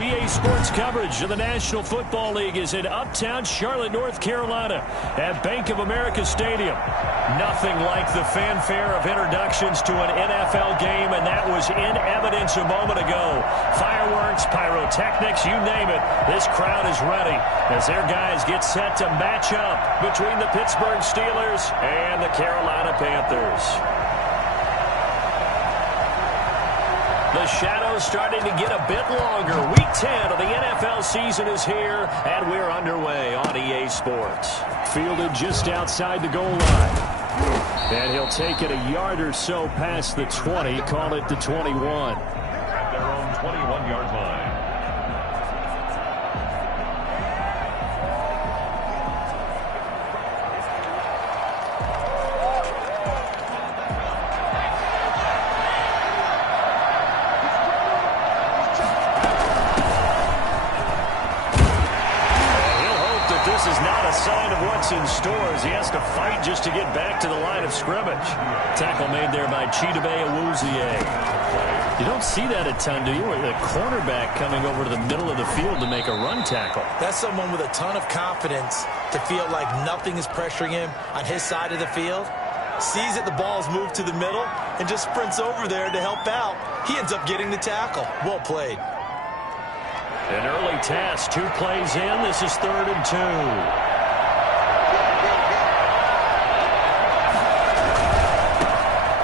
EA Sports coverage of the National Football League is in uptown Charlotte, North Carolina at Bank of America Stadium. Nothing like the fanfare of introductions to an NFL game, and that was in evidence a moment ago. Fireworks, pyrotechnics, you name it. This crowd is ready as their guys get set to match up between the Pittsburgh Steelers and the Carolina Panthers. The shadow's starting to get a bit longer. Week 10 of the NFL season is here, and we're underway on EA Sports. Fielded just outside the goal line. And he'll take it a yard or so past the 20, call it the 21. At their own 21-yard line. In stores, he has to fight just to get back to the line of scrimmage. Tackle made there by Chidobe Awuzie. You don't see that a ton, do you? A cornerback coming over to the middle of the field to make a run tackle. That's someone with a ton of confidence to feel like nothing is pressuring him on his side of the field. Sees that the ball's moved to the middle and just sprints over there to help out. He ends up getting the tackle. Well played. An early task, 2 plays in. This is 3rd and 2.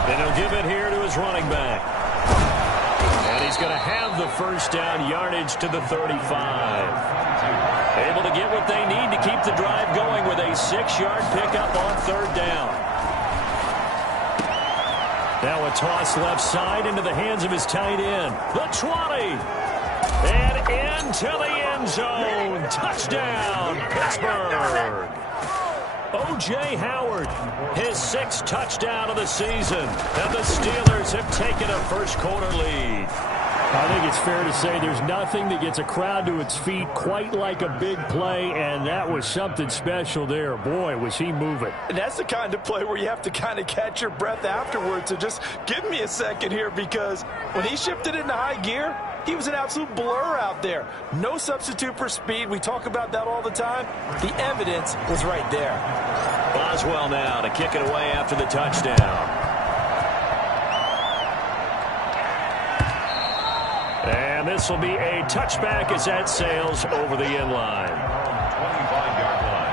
And he'll give it here to his running back. And he's going to have the first down, yardage to the 35. Able to get what they need to keep the drive going with a 6-yard pickup on 3rd down. Now a toss left side into the hands of his tight end. The 20. And into the end zone. Touchdown, Pittsburgh. O.J. Howard, his 6th touchdown of the season. And the Steelers have taken a first-quarter lead. I think it's fair to say there's nothing that gets a crowd to its feet quite like a big play, and that was something special there. Boy, was he moving. And that's the kind of play where you have to kind of catch your breath afterwards. So just give me a second here, because when he shifted into high gear, he was an absolute blur out there. No substitute for speed. We talk about that all the time. The evidence was right there. Boswell now to kick it away after the touchdown. And this will be a touchback as that sails over the end line. 25-yard line.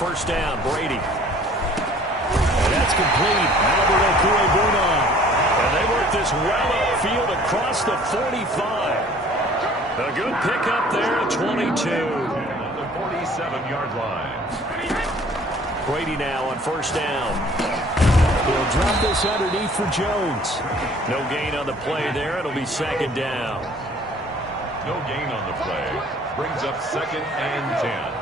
First down, Brady. And that's complete. Albert Okwuegbunam. And they work this well upfield across the 45. A good pickup there at 22. On the 47-yard line. Brady now on first down. He'll drop this underneath for Jones. No gain on the play there. It'll be 2nd down. No gain on the play. Brings up 2nd and 10.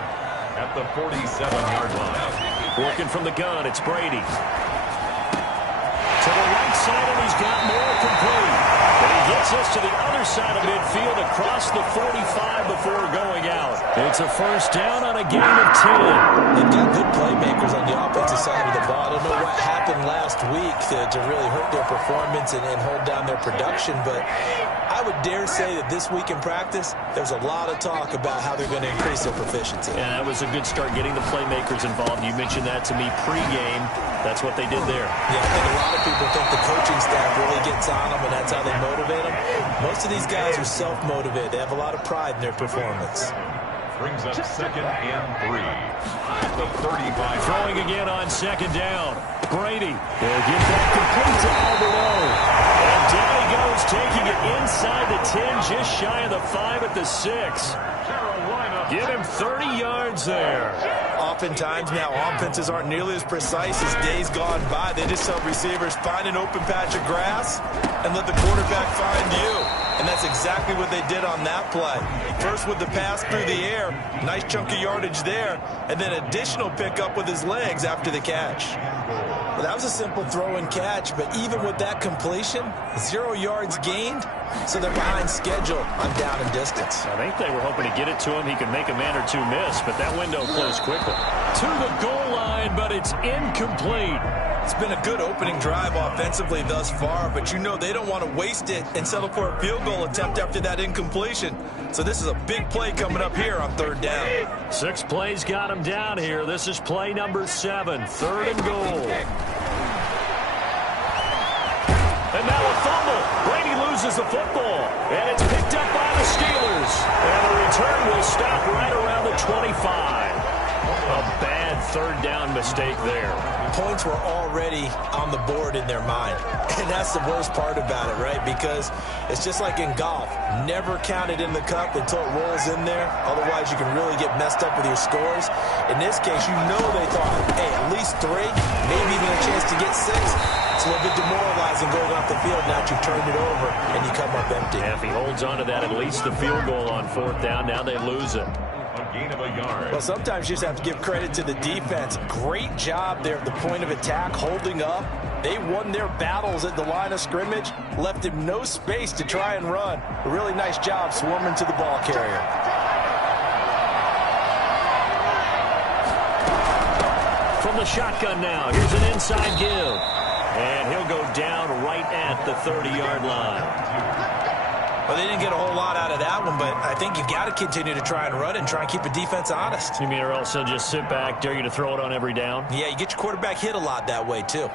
At the 47-yard line. Working from the gun, it's Brady. To the right side, and he's got more complete. And he gets us to the other side of midfield across the 45 before going out. It's a first down on a gain of 10. They've got good playmakers on the offensive side of the ball. I don't know what happened last week to really hurt their performance and hold down their production, but I would dare say that this week in practice, there's a lot of talk about how they're going to increase their proficiency. Yeah, that was a good start getting the playmakers involved. You mentioned that to me pregame. That's what they did there. Yeah, I think a lot of people think the coaching staff really gets on them, and that's how they motivate them. Most of these guys are self-motivated. They have a lot of pride in their performance. Brings up 2nd and 3. At the 35. Throwing again on 2nd down. Brady will get that complete to Albert. And down he goes, taking it inside the 10, just shy of the 5 at the 6. Give him 30 yards there. Oftentimes now offenses aren't nearly as precise as days gone by. They just tell receivers, find an open patch of grass and let the quarterback find you. And that's exactly what they did on that play. First with the pass through the air, nice chunk of yardage there, and then additional pickup with his legs after the catch. Well, that was a simple throw and catch, but even with that completion, 0 yards gained, so they're behind schedule on down and distance. I think they were hoping to get it to him. He could make a man or two miss, but that window closed quickly. To the goal line, but it's incomplete. It's been a good opening drive offensively thus far, but you know they don't want to waste it and settle for a field goal attempt after that incompletion. So this is a big play coming up here on 3rd down. 6 plays got him down here. This is play number 7, 3rd and goal. And now a fumble. Brady loses the football, and it's picked up by the Steelers. And the return will stop right around the 25. A bad 3rd down mistake there. Points were already on the board in their mind. And that's the worst part about it, right? Because it's just like in golf. Never count it in the cup until it rolls in there. Otherwise, you can really get messed up with your scores. In this case, you know they thought, hey, at least 3, maybe even a chance to get 6. It's a little bit demoralizing going off the field now that you've turned it over and you come up empty. Yeah, if he holds on to that, at least the field goal on 4th down. Now they lose it. A gain of a yard. Well, sometimes you just have to give credit to the defense. Great job there at the point of attack, holding up. They won their battles at the line of scrimmage, left him no space to try and run. A really nice job swarming to the ball carrier. From the shotgun now, here's an inside give. And he'll go down right at the 30-yard line. Well, they didn't get a whole lot out of that one, but I think you've got to continue to try and run and try and keep the defense honest. You mean or else they'll just sit back, dare you to throw it on every down? Yeah, you get your quarterback hit a lot that way, too.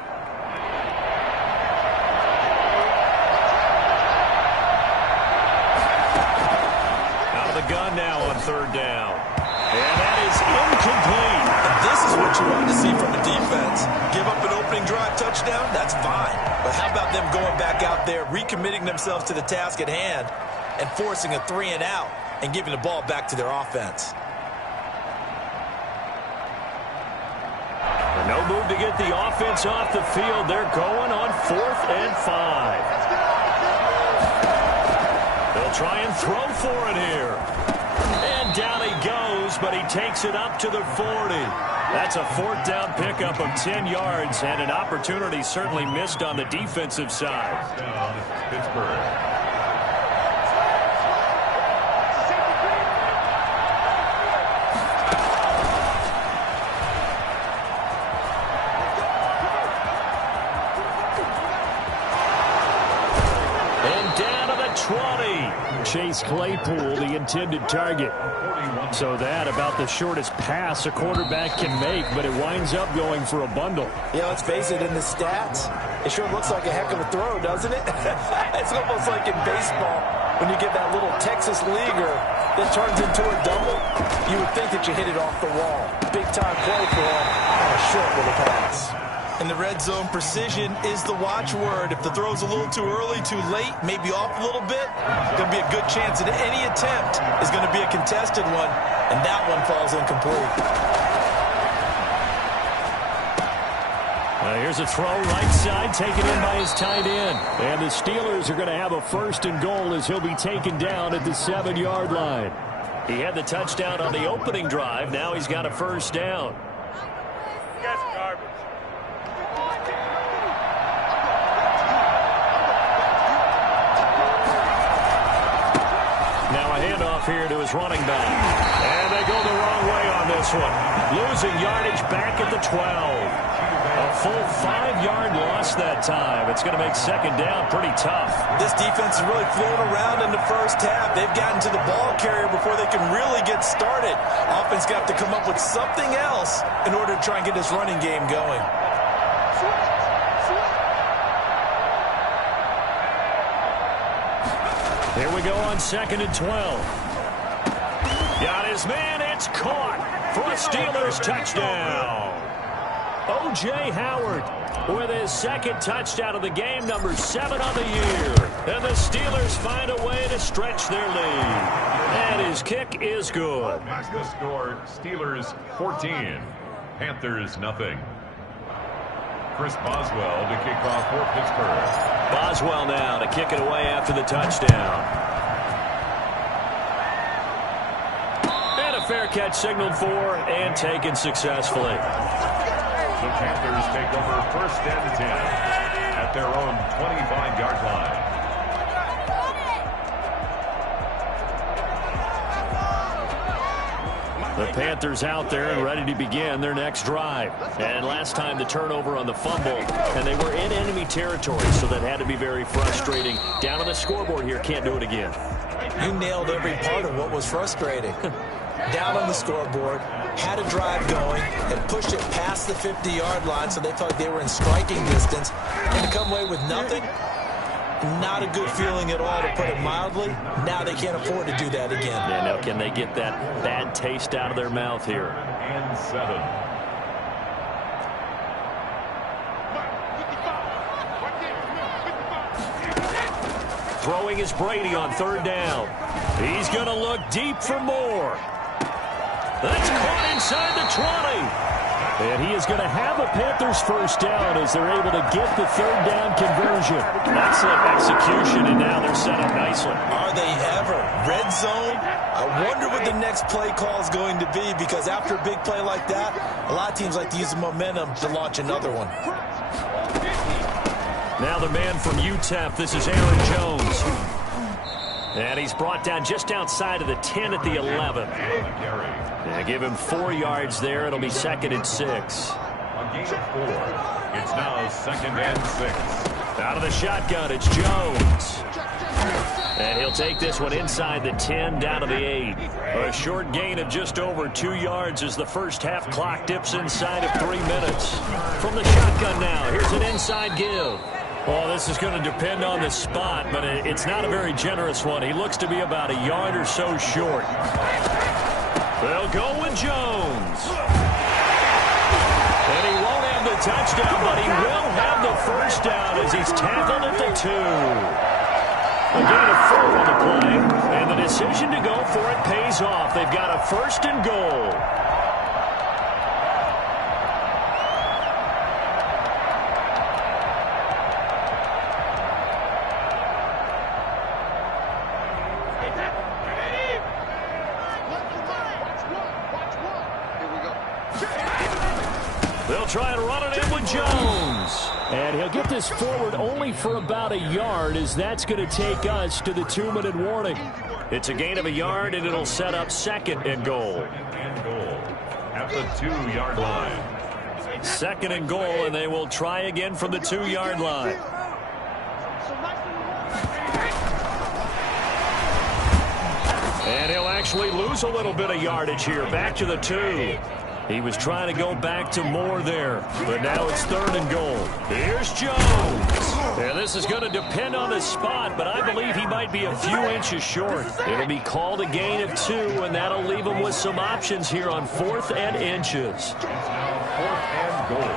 Out of the gun now on 3rd down. And that is incomplete. And this is what you want to see from the defense. Give up an opening drive touchdown, that's fine. But how about them going back out there, recommitting themselves to the task at hand, and forcing a 3 and out and giving the ball back to their offense? No move to get the offense off the field. They're going on 4th and 5. They'll try and throw for it here. And down he goes, but he takes it up to the 40. That's a 4th down pickup of 10 yards, and an opportunity certainly missed on the defensive side. Down, Pittsburgh. And down to the 20. Chase Claypool, the intended target. So that about the shortest pass a quarterback can make, but it winds up going for a bundle. Yeah, let's face it, in the stats, it sure looks like a heck of a throw, doesn't it? It's almost like in baseball when you get that little Texas leaguer that turns into a double. You would think that you hit it off the wall. Big-time play for him on a short little pass. In the red zone, precision is the watchword. If the throw's a little too early, too late, maybe off a little bit, going to be a good chance that any attempt is going to be a contested one, and that one falls incomplete. Here's a throw right side, taken in by his tight end. And the Steelers are going to have a 1st and goal as he'll be taken down at the 7-yard line. He had the touchdown on the opening drive. Now he's got a 1st down. That's garbage. Now a handoff here to his running back. And they go the wrong way on this one. Losing yardage back at the 12. A full 5-yard loss that time. It's going to make 2nd down pretty tough. This defense is really flown around in the first half. They've gotten to the ball carrier before they can really get started. Offense got to come up with something else in order to try and get this running game going. Here we go on 2nd and 12. Got his man. It's caught for a Steelers touchdown. O.J. Howard with his 2nd touchdown of the game, number 7 on the year. And the Steelers find a way to stretch their lead. And his kick is good. The score, Steelers 14, Panthers nothing. Chris Boswell to kick off for Pittsburgh. Boswell now to kick it away after the touchdown. And a fair catch signaled for and taken successfully. The Panthers take over 1st and 10 at their own 25-yard line. The Panthers out there and ready to begin their next drive. And last time the turnover on the fumble, and they were in enemy territory, so that had to be very frustrating. Down on the scoreboard here, can't do it again. You nailed every part of what was frustrating. Down on the scoreboard, had a drive going, and pushed it past the 50-yard line, so they felt like they were in striking distance, and to come away with nothing. Not a good feeling at all, to put it mildly. Now they can't afford to do that again. Yeah, now can they get that bad taste out of their mouth here? And 7. Throwing is Brady on 3rd down. He's going to look deep for more. That's caught inside the 20. And he is going to have a Panthers 1st down as they're able to get the 3rd down conversion. Excellent execution, and now they're set up nicely. Are they ever? Red zone? I wonder what the next play call is going to be, because after a big play like that, a lot of teams like to use the momentum to launch another one. Now the man from UTEP, this is Aaron Jones. And he's brought down just outside of the 10 at the 11. Yeah, give him 4 yards there. It'll be 2nd and 6. A gain of 4. It's now 2nd and 6. Out of the shotgun, it's Jones. And he'll take this one inside the 10, down to the 8. A short gain of just over 2 yards as the first half clock dips inside of 3 minutes. From the shotgun now, here's an inside give. Well, this is going to depend on the spot, but it's not a very generous one. He looks to be about a yard or so short. They'll go with Jones. And he won't have the touchdown, but he will have the 1st down as he's tackled at the 2. A gain of 4 on the play, and the decision to go for it pays off. They've got a 1st and goal. They'll try and run it in with Jones. And he'll get this forward only for about a yard, as that's going to take us to the 2-minute warning. It's a gain of a yard, and it'll set up 2nd and goal. And goal at the 2-yard line. 2nd and goal, and they will try again from the 2-yard line. And he'll actually lose a little bit of yardage here. Back to the 2. He was trying to go back to more there, but now it's 3rd and goal. Here's Jones. And this is going to depend on the spot, but I believe he might be a few inches short. It'll be called a gain of 2, and that'll leave him with some options here on 4th and inches. It's now 4th and goal.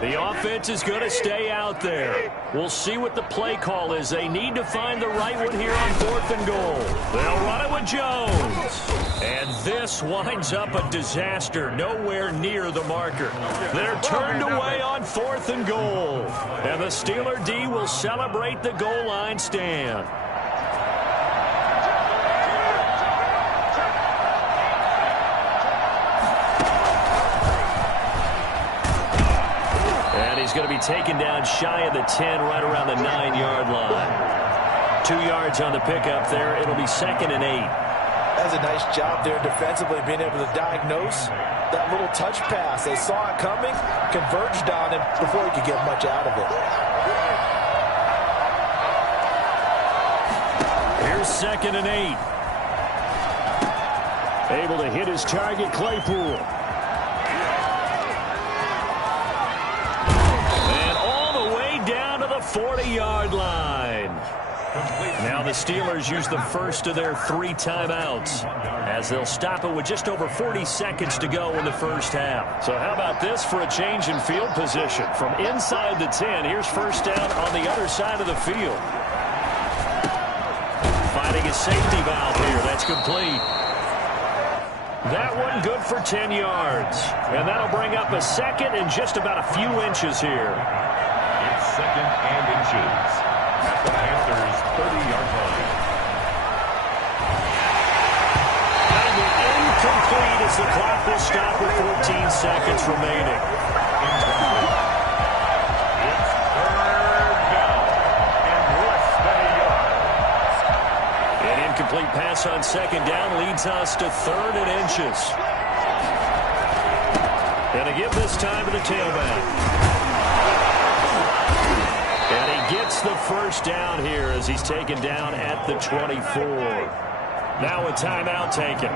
The offense is going to stay out there. We'll see what the play call is. They need to find the right one here on 4th and goal. They'll run it with Jones. And this winds up a disaster. Nowhere near the marker. They're turned away on 4th and goal. And the Steeler D will celebrate the goal line stand. He's going to be taken down shy of the 10, right around the 9-yard line. 2 yards on the pickup there. It'll be 2nd and 8. That's a nice job there defensively, being able to diagnose that little touch pass. They saw it coming, converged on him before he could get much out of it. Here's 2nd and 8. Able to hit his target, Claypool. And all the way down to the 40-yard line. Now the Steelers use the first of their 3 timeouts as they'll stop it with just over 40 seconds to go in the first half. So how about this for a change in field position? From inside the 10, here's first down on the other side of the field. Finding a safety valve here. That's complete. That one good for 10 yards. And that'll bring up a second and just about a few inches here. It's second and inches at the Panthers' 30-yard line. That'll be incomplete as the clock will stop with 14 seconds remaining. Incomplete. It's third down and less than a yard. An incomplete pass on second down leads us to third and inches. And to give this time to the tailback. And he gets the first down here as he's taken down at the 24. Now a timeout taken.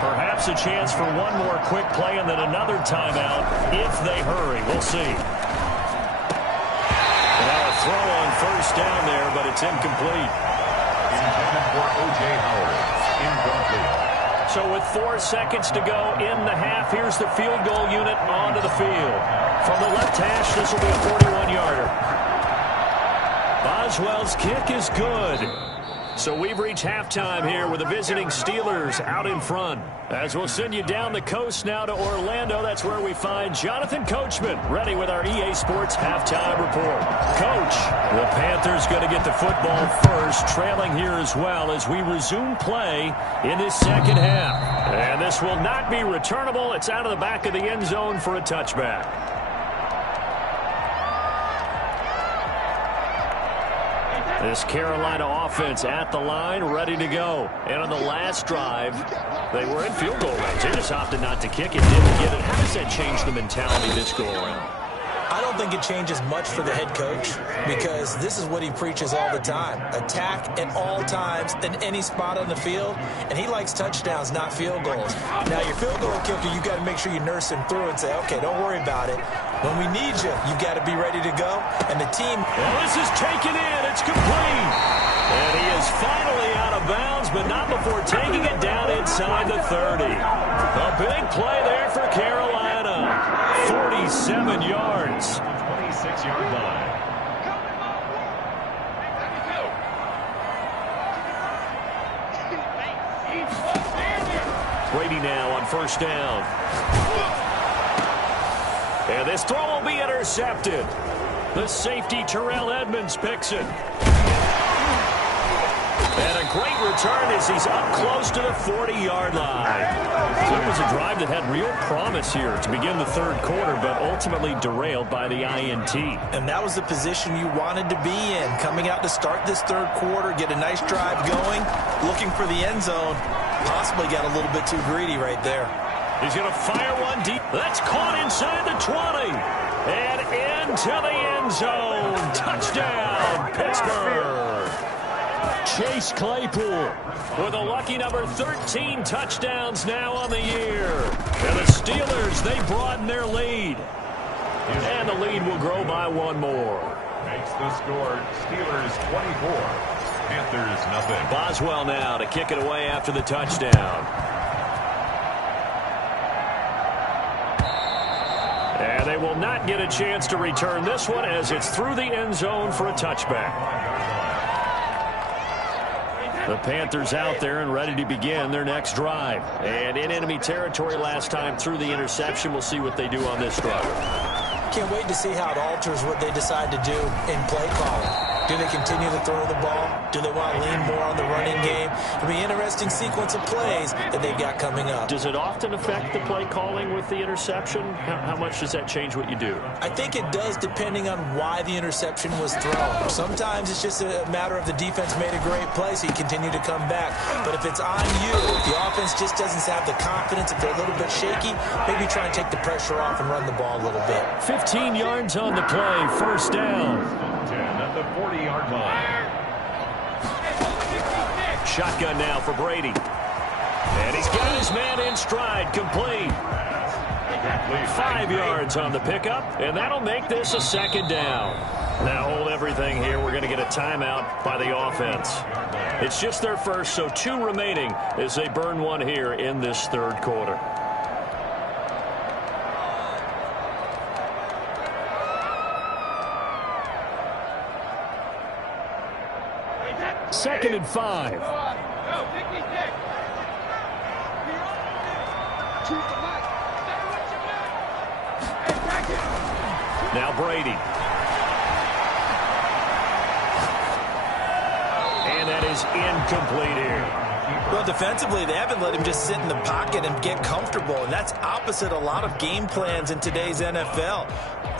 Perhaps a chance for one more quick play and then another timeout if they hurry. We'll see. Now a throw on first down there, but it's incomplete. Intended for O.J. Howard. Incomplete. So with 4 seconds to go in the half, here's the field goal unit onto the field. From the left hash, this will be a 41-yarder. Boswell's kick is good. So we've reached halftime here with the visiting Steelers out in front. As we'll send you down the coast now to Orlando, that's where we find Jonathan Coachman ready with our EA Sports halftime report. Coach, the Panthers going to get the football first, trailing here as well as we resume play in this second half. And this will not be returnable. It's out of the back of the end zone for a touchback. This Carolina offense at the line, ready to go. And on the last drive, they were in field goal range. They just opted not to kick it, didn't get it. How does that change the mentality this go around? I don't think it changes much for the head coach because this is what he preaches all the time. Attack at all times in any spot on the field, and he likes touchdowns, not field goals. Now, your field goal kicker, you got to make sure you nurse him through and say, okay, don't worry about it. When we need you, you've got to be ready to go. And the team... Well, this is taken in. It's complete. And he is finally out of bounds, but not before taking it down inside the 30. A big play there for Carolina. 47 yards. 26-yard line. Brady now on first down. And this throw will be intercepted. The safety, Terrell Edmonds, picks it. And a great return as he's up close to the 40-yard line. So it was a drive that had real promise here to begin the third quarter, but ultimately derailed by the INT. And that was the position you wanted to be in. Coming out to start this third quarter, get a nice drive going, looking for the end zone. Possibly got a little bit too greedy right there. He's going to fire one deep. That's caught inside the 20. And into the end zone. Touchdown, Pittsburgh. Chase Claypool with a lucky number 13 touchdowns now on the year. And the Steelers, they broaden their lead. And the lead will grow by one more. Makes the score Steelers 24, Panthers nothing. Boswell now to kick it away after the touchdown. And they will not get a chance to return this one as it's through the end zone for a touchback. The Panthers out there and ready to begin their next drive. And in enemy territory last time through the interception. We'll see what they do on this drive. Can't wait to see how it alters what they decide to do in play calling. Do they continue to throw the ball? Do they want to lean more on the running game? It'll be an interesting sequence of plays that they've got coming up. Does it often affect the play calling with the interception? How much does that change what you do? I think it does depending on why the interception was thrown. Sometimes it's just a matter of the defense made a great play, so you continue to come back. But if it's on you, if the offense just doesn't have the confidence, if they're a little bit shaky, maybe try and take the pressure off and run the ball a little bit. 15 yards on the play, first down. 10 at the 40-yard line. Shotgun now for Brady. And he's got his man in stride, complete. 5 yards on the pickup, and that'll make this a second down. Now hold everything here. We're going to get a timeout by the offense. It's just their first, so 2 remaining as they burn one here in this third quarter. Second and 5. Now Brady. And that is incomplete here. Well, defensively, they haven't let him just sit in the pocket and get comfortable, and that's opposite a lot of game plans in today's NFL.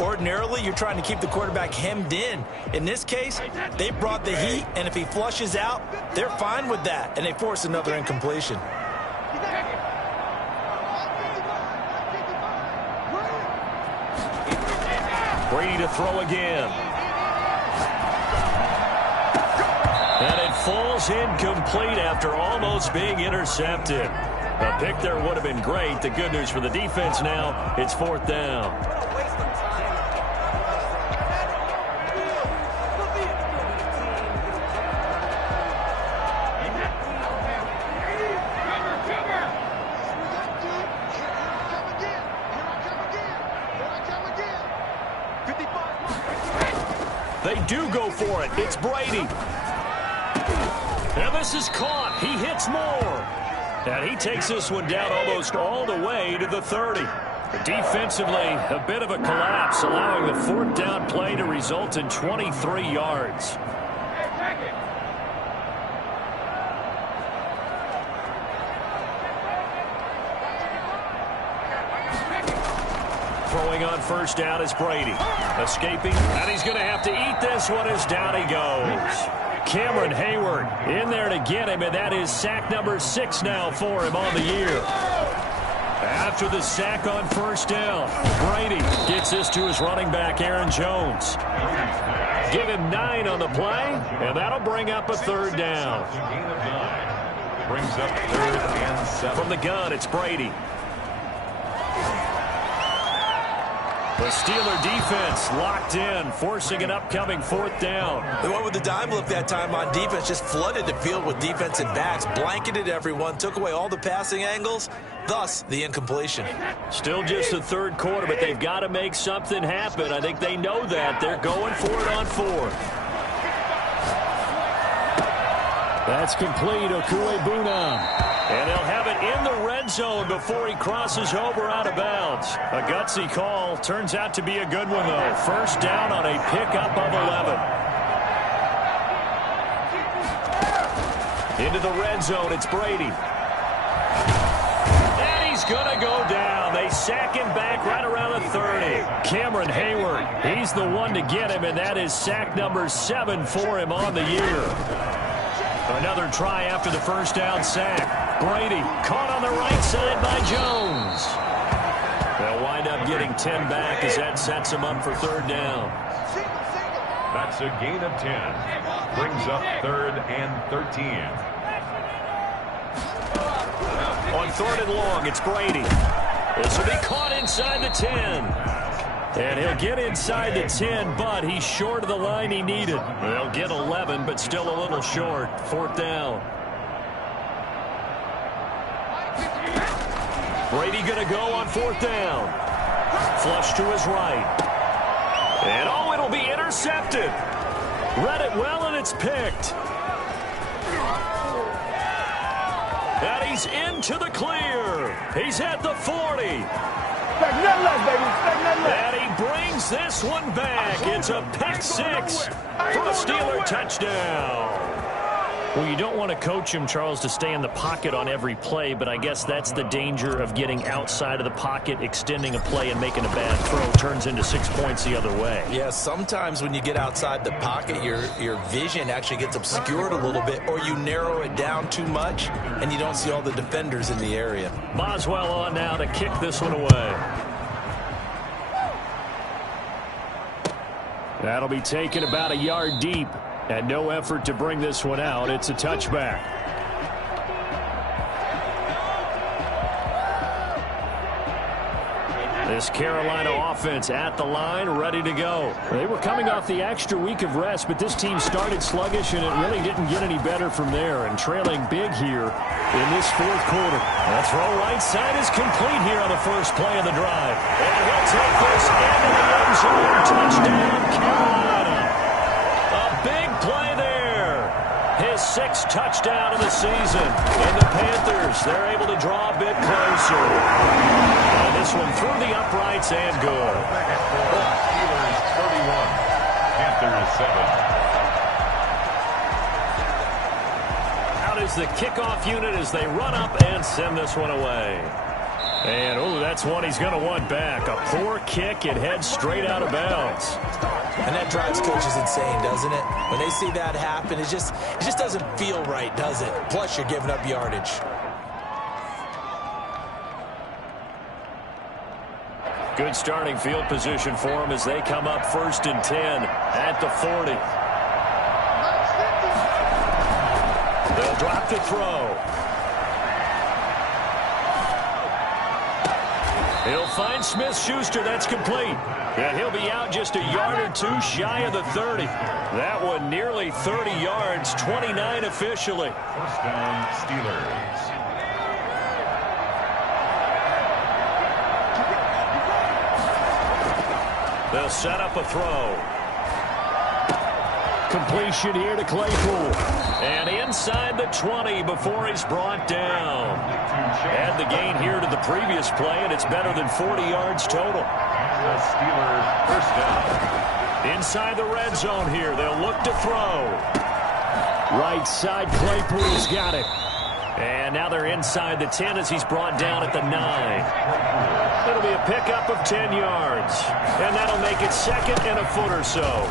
Ordinarily, you're trying to keep the quarterback hemmed in. In this case, they brought the heat, and if he flushes out, they're fine with that, and they force another incompletion. Brady to throw again. And it falls incomplete after almost being intercepted. A pick there would have been great. The good news for the defense now, it's 4th down. They do go for it. It's Brady. And this is caught. He hits more. And he takes this one down almost all the way to the 30. Defensively, a bit of a collapse, allowing the 4th down play to result in 23 yards. Throwing on 1st down is Brady. Escaping, and he's going to have to eat this one as down he goes. Cameron Hayward in there to get him, and that is sack number 6 now for him on the year. After the sack on 1st down, Brady gets this to his running back, Aaron Jones. Give him 9 on the play, and that'll bring up a 3rd down. Brings up 3rd and 7. From the gun, it's Brady. The Steeler defense locked in, forcing an upcoming 4th down. They went with the dime look that time on defense, just flooded the field with defensive backs, blanketed everyone, took away all the passing angles, thus the incompletion. Still just the 3rd quarter, but they've got to make something happen. I think they know that. They're going for it on 4th. That's complete, Okuegbunam. And they'll have it in the red zone before he crosses over out of bounds. A gutsy call. Turns out to be a good one, though. 1st down on a pickup of 11. Into the red zone, it's Brady. And he's going to go down. They sack him back right around the 30. Cameron Hayward, he's the one to get him, and that is sack number 7 for him on the year. Another try after the 1st down sack. Brady caught on the right side by Jones. They'll wind up getting 10 back as that sets them up for 3rd down. That's a gain of 10. Brings up 3rd and 13. On 3rd and long, it's Brady. This will be caught inside the 10. And he'll get inside the 10, but he's short of the line he needed. They'll get 11, but still a little short. 4th down. Brady going to go on 4th down. Flush to his right. And oh, it'll be intercepted. Read it well, and it's picked. And he's into the clear. He's at the 40. And he brings this one back. It's a pick 6 for a Steeler touchdown. Well, you don't want to coach him, Charles, to stay in the pocket on every play, but I guess that's the danger of getting outside of the pocket, extending a play, and making a bad throw. Turns into 6 points the other way. Yeah, sometimes when you get outside the pocket, your vision actually gets obscured a little bit, or you narrow it down too much, and you don't see all the defenders in the area. Boswell on now to kick this one away. That'll be taken about a yard deep. And no effort to bring this one out. It's a touchback. This Carolina offense at the line, ready to go. They were coming off the extra week of rest, but this team started sluggish, and it really didn't get any better from there. And trailing big here in this 4th quarter. That throw right side is complete here on the first play of the drive. And he'll take this into the end zone. Touchdown, Carolina. Big play there. His 6th touchdown of the season. And the Panthers, they're able to draw a bit closer. this one through the uprights and good. Steelers 31, Panthers 7. Is the kickoff unit as they run up and send this one away. And, oh, that's one he's going to want back. A poor kick. It heads straight out of bounds. And that drives coaches insane, doesn't it? When they see that happen, it just doesn't feel right, does it? Plus, you're giving up yardage. Good starting field position for them as they come up 1st and 10 at the 40. They'll drop to throw. He'll find Smith-Schuster. That's complete. And he'll be out just a yard or two shy of the 30. That one nearly 30 yards, 29 officially. First down, Steelers. They'll set up a throw. Completion here to Claypool. And inside the 20 before he's brought down. Add the gain here to the previous play, and it's better than 40 yards total. And the Steelers first down. Inside the red zone here. They'll look to throw. Right side, Claypool's got it. And now they're inside the 10 as he's brought down at the 9. It'll be a pickup of 10 yards. And that'll make it 2nd and a foot or so.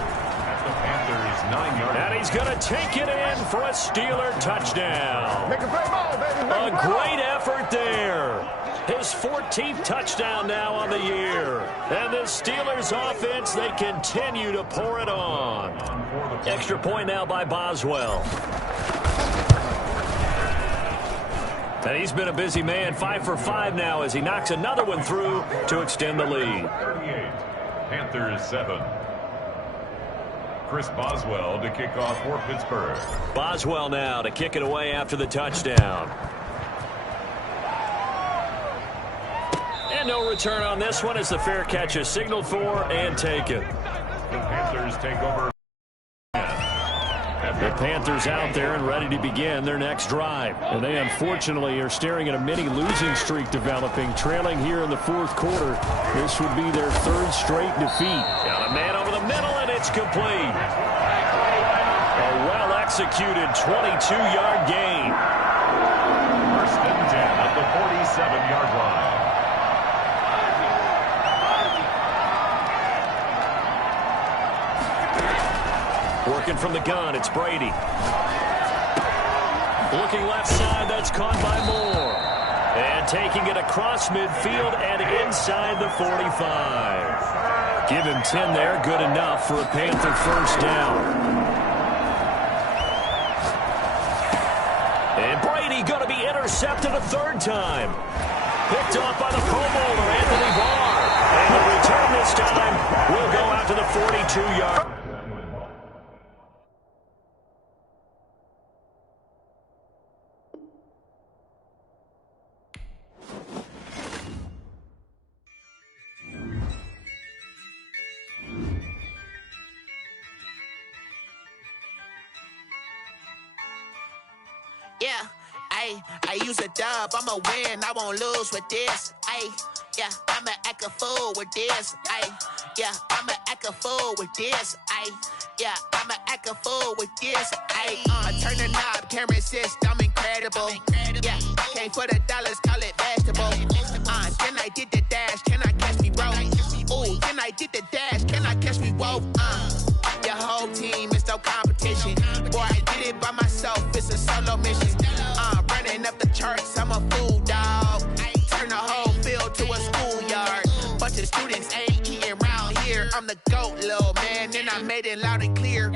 And he's going to take it in for a Steeler touchdown. A great effort there. His 14th touchdown now on the year. And the Steelers offense, they continue to pour it on. Extra point now by Boswell. And he's been a busy man, 5 for 5 now as he knocks another one through to extend the lead. 38, Panthers 7. Chris Boswell to kick off for Pittsburgh. Boswell now to kick it away after the touchdown. And no return on this one as the fair catch is signaled for and taken. The Panthers take over. The Panthers out there and ready to begin their next drive. And they unfortunately are staring at a mini losing streak developing, trailing here in the 4th quarter. This would be their 3rd straight defeat. Got a man over the middle, and it's complete. A well-executed 22-yard gain. 1st and 10 at the 47-yard line. Working from the gun, it's Brady. Looking left side, that's caught by Moore. And taking it across midfield and inside the 45. Give him 10 there, good enough for a Panther first down. And Brady going to be intercepted a 3rd time. Picked off by the Pro Bowler, Anthony Barr. And the return this time will go out to the 42-yard. Yeah, I use a dub, I'ma win, I won't lose with this. Yeah, I'ma act a fool with this. Yeah, I'ma act a fool with this. Yeah, I'ma act a fool with this. I turn the knob, camera assist, I'm incredible. Yeah, came for the dollars, call it vegetable. Then I did the dash, can I catch me, bro? Ooh, then I did the dash, can I catch me, whoa? Your whole team is no competition. Boy, I did it by myself, it's a solo mission. Running up the charts, I'm a fool, dog. Turn the whole field to a schoolyard. Bunch of students ain't eating round here. I'm the GOAT, little man, and I made it loud and clear.